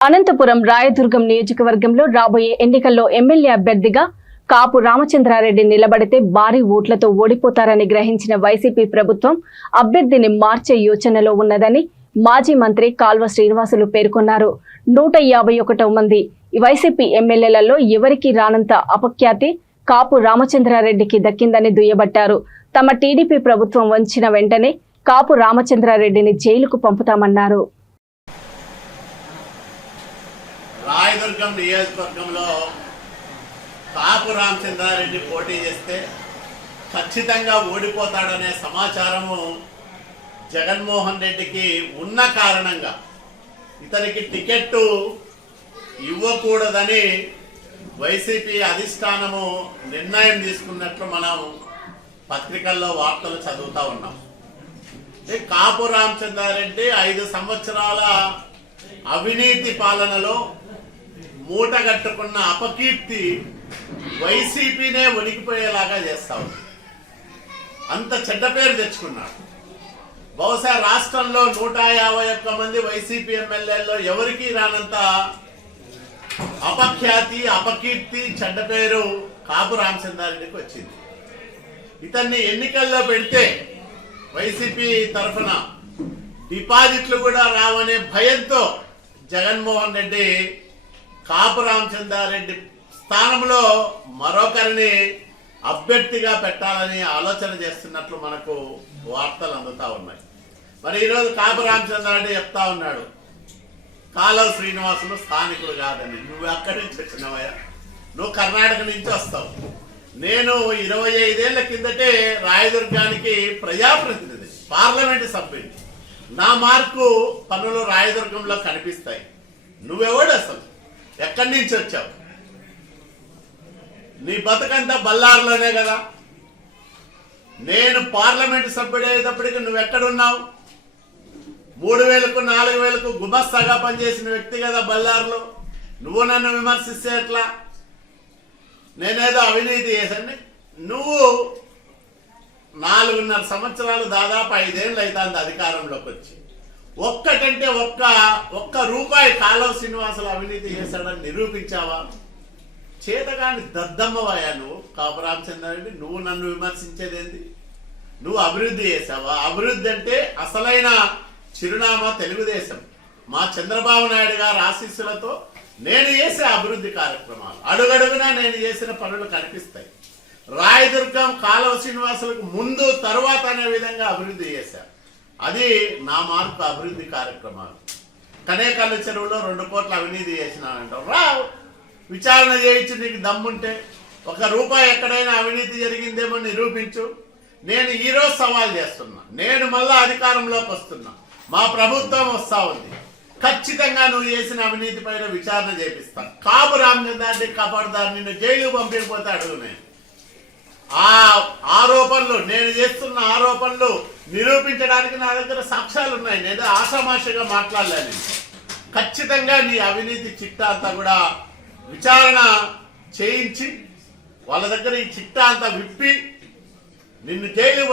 అనంతపురం రాయదుర్గం నియోజకవర్గంలో రాబోయే ఎన్నికల్లో ఎమ్మెల్యే అభ్యర్థిగా కాపు రామచంద్రారెడ్డి నిలబడితే భారీ ఓట్లతో ఓడిపోతారని గ్రహించిన వైసీపీ ప్రభుత్వం అభ్యర్థిని మార్చే యోచనలో ఉన్నదని మాజీ మంత్రి కాల్వ శ్రీనివాసులు పేర్కొన్నారు. నూట యాభై ఒకటవ మంది వైసీపీ ఎమ్మెల్యేలలో ఎవరికి రానంత అపఖ్యాతి కాపు రామచంద్రారెడ్డికి దక్కిందని దుయ్యబట్టారు. తమ టీడీపీ ప్రభుత్వం వంచిన వెంటనే కాపు రామచంద్రారెడ్డిని జైలుకు పంపుతామన్నారు. రాయదుర్గం నియోజకవర్గంలో కాపు రామచంద్రారెడ్డి పోటీ చేస్తే ఖచ్చితంగా ఓడిపోతాడనే సమాచారము జగన్మోహన్ రెడ్డికి ఉన్న కారణంగా ఇతనికి టికెట్టు ఇవ్వకూడదని వైసీపీ అధిష్టానము నిర్ణయం తీసుకున్నట్లు మనం పత్రికల్లో వార్తలు చదువుతూ ఉన్నాం. కాపు రామచంద్రారెడ్డి ఐదు సంవత్సరాల అవినీతి పాలనలో మూటగట్టుకున్న అపకీర్తి వైసీపీనే వణికిపోయేలాగా చేస్తా ఉంది. అంత చెడ్డ పేరు తెచ్చుకున్నాడు. బహుశా రాష్ట్రంలో నూట యాభై ఒక్క మంది వైసీపీ ఎమ్మెల్యేల్లో ఎవరికీ రానంత అపఖ్యాతి అపకీర్తి చెడ్డ పేరు కాపు రామచంద్రారెడ్డికి వచ్చింది. ఇతన్ని ఎన్నికల్లో పెడితే వైసీపీ తరఫున డిపాజిట్లు కూడా రావనే భయంతో జగన్మోహన్ రెడ్డి కాపు రామచంద్రారెడ్డి స్థానంలో మరొకరిని అభ్యర్థిగా పెట్టాలని ఆలోచన చేస్తున్నట్లు మనకు వార్తలు అందుతా ఉన్నాయి. మరి ఈరోజు కాపు రామచంద్రారెడ్డి చెప్తా ఉన్నాడు. కాలవ శ్రీనివాసులు స్థానికుడు కాదని నువ్వు అక్కడి నుంచి వచ్చినవయ్యా. నువ్వు కర్ణాటక నుంచి వస్తావు. నేను ఇరవై ఐదేళ్ళ కిందటే రాయదుర్గానికి ప్రజాప్రతినిధి పార్లమెంట్ సభ్యుని నా మార్కు పనులు రాయదుర్గంలో కనిపిస్తాయి. నువ్వెవడు అసలు? ఎక్కడి నుంచి వచ్చావు? నీ బతుకంతా బల్లారులోనే కదా. నేను పార్లమెంట్ సభ్యుడు అయ్యేటప్పటికి నువ్వు ఎక్కడున్నావు? మూడు వేలకు నాలుగు వేలకు గుమస్తాగా పనిచేసిన వ్యక్తి కదా బల్లారులో నువ్వు నన్ను విమర్శిస్తే ఎట్లా? నేనేదో అవినీతి చేశాను. నువ్వు నాలుగున్నర సంవత్సరాలు దాదాపు ఐదేళ్ళు అవుతుంది అధికారంలోకి వచ్చి. ఒక్కటంటే ఒక్క ఒక్క రూపాయి కాలవ శ్రీనివాసులు అవినీతి చేశాడని నిరూపించావా? చేతగాని దద్దమ్మవాయా నువ్వు కాపరామచంద్రారెడ్డి నువ్వు నన్ను విమర్శించేదేంది? నువ్వు అభివృద్ధి చేసావా అభివృద్ధి అంటే అసలైన చిరునామా తెలుగుదేశం. మా చంద్రబాబు నాయుడు గారి ఆశీస్సులతో నేను చేసే అభివృద్ధి కార్యక్రమాలు. అడుగడుగునా నేను చేసిన పనులు కనిపిస్తాయి. రాయదుర్గం కాలువ శ్రీనివాసులకు ముందు తరువాత అనే విధంగా అభివృద్ధి చేశారు. అది నా మార్పు అభివృద్ధి కార్యక్రమాలు. కనేకల్ల చెరువులో రెండు కోట్ల అవినీతి చేసినానంటావు రావు విచారణ చేయించి నీకు దమ్ముంటే. ఒక రూపాయి ఎక్కడైనా అవినీతి జరిగిందేమో నిరూపించు. నేను ఈరోజు సవాల్ చేస్తున్నా. నేను మళ్ళా అధికారంలోకి వస్తున్నా. మా ప్రభుత్వం వస్తా ఉంది. ఖచ్చితంగా నువ్వు చేసిన అవినీతి పైన విచారణ చేపిస్తా. కాపు రామచంద్రారెడ్డి కాపాడుదాన్ని నిన్ను జైలు పంపించకపోతే అడుగు నేను ఆ ఆరోపణలు నేను చేస్తున్న ఆరోపణలు నిరూపించడానికి నా దగ్గర సాక్ష్యాలు ఉన్నాయి. నేను ఆషామాషగా మాట్లాడలేను. ఖచ్చితంగా నీ అవినీతి చిట్టా అంతా కూడా విచారణ చేయించి వాళ్ళ దగ్గర ఈ చిట్టా అంతా విప్పి నిన్ను జైలు